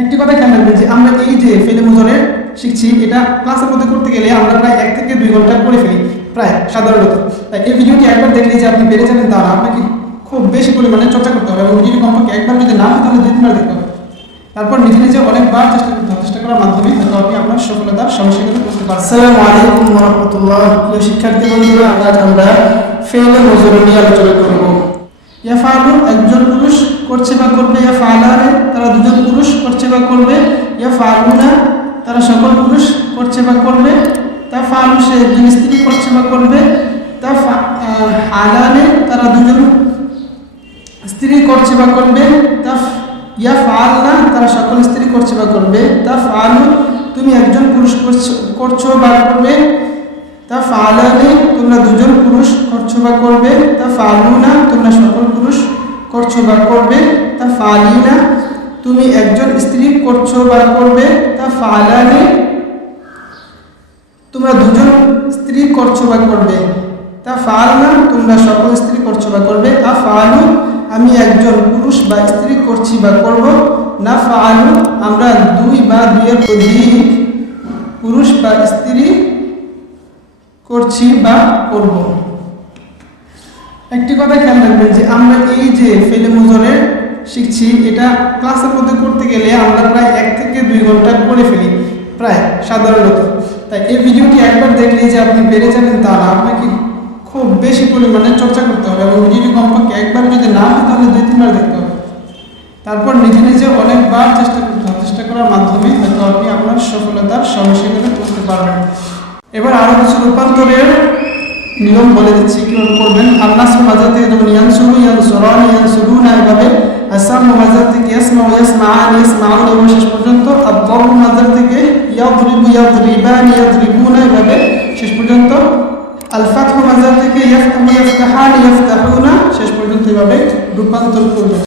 একটি কথা খেয়াল রাখবেন যে আমরা এই যে ফেলে মুজরে শিখছি, এটা ক্লাসের মধ্যে করতে গেলে আমরা প্রায় 1 থেকে 2 ঘন্টা করে ফেলি প্রায় সাধারণত। তাই এই ভিডিওটি একবার দেখলে যে আপনি পেরে যাবেন তা না, আপনাকে খুব বেশি পরিমাণে চর্চা করতে হবে এবং ভিডিও কমপক্ষে একবার যদি না হয় তাহলে 2-3 বার দেখতে হবে। তারপর নিজে নিজে অনেকবার চেষ্টা করতে হবে। চেষ্টা করার মাধ্যমে হয়তো আপনি আপনার সফলতার সমস্যাগুলো বুঝতে পারবেন। আসসালামু আলাইকুম ওয়া রাহমাতুল্লাহ। প্রিয় শিক্ষার্থী বন্ধুরা, আজ আমরা ফেলে মুজরে নিয়ে আলোচনা করব। ইয়াফআলু একজন পুরুষ করছে বা করবে, ইয়াফআলানে তারা দুজন পুরুষ করছে বা করবে, ইয়াফআলুনা তারা সকল পুরুষ করছে বা করবে, তাফআলু সে একজন স্ত্রী করছে বা করবে, তাফআলানে তারা দুজন স্ত্রী করছে বা করবে, ইয়াফআলনা তারা সকল স্ত্রী করছে বা করবে, তাফআলু তুমি একজন পুরুষ করছো বা করবে, তাফআলানে তোমরা দুজন পুরুষ করছো বা করবে, তাফআলুনা তোমরা সকল পুরুষ করছো বা করবে, তাফআলিনা তুমি একজন স্ত্রী করছো বা করবে, তাফআলানে তোমরা দুজন স্ত্রী করছো বা করবে, তাফআলনা তোমরা সকল স্ত্রী করছো বা করবে, আফআলু আমি একজন পুরুষ বা স্ত্রী করছি বা করব, নাফআলু আমরা 2 বা 2 এর অধিক পুরুষ বা স্ত্রী করছি বা করব। একটি কথা খেয়াল রাখবেন যে আমরা এই যে ফেলে মুজরে শিখছি, এটা ক্লাসের মধ্যে করতে গেলে আমরা প্রায় 1 থেকে 2 ঘন্টা করে ফেলি প্রায় সাধারণত। তাই এই ভিডিওটি একবার দেখলে যে আপনি পেরে যাবেন তা না, আপনাকে খুব বেশি পরিমাণে চর্চা করতে হবে এবং ভিডিওটি কমপক্ষে একবার যদি না হয় তাহলে 2-3 বার দেখতে হবে। তারপর নিজে নিজে অনেকবার চেষ্টা করতে হবে। চেষ্টা করার মাধ্যমে হয়তো আপনি আপনার সফলতার সমস্যাগুলো বুঝতে পারবেন। এবার আরও কিছু রূপান্তরের নিয়ম বলে দিচ্ছি কীভাবে করবেন। আন্নাসু মাজার থেকে যেমন ইয়ানসুরু, ইয়ানসুরান, ইয়ানসুরুনা, এভাবে আসামু মাজার থেকে ইয়াসমাউ, ইয়াসমাআন, ইয়াসমাউন এবং শেষ পর্যন্ত আদ-দারবু মাজার থেকে ইয়াদরিবু, ইয়াদরিবান, ইয়াদরিবুনা, এভাবে শেষ পর্যন্ত আল-ফাতহু মাজার থেকে ইয়াফতাহু, ইয়াফতাহান, ইয়াফতাহুনা, শেষ পর্যন্ত এভাবে রূপান্তর করবেন।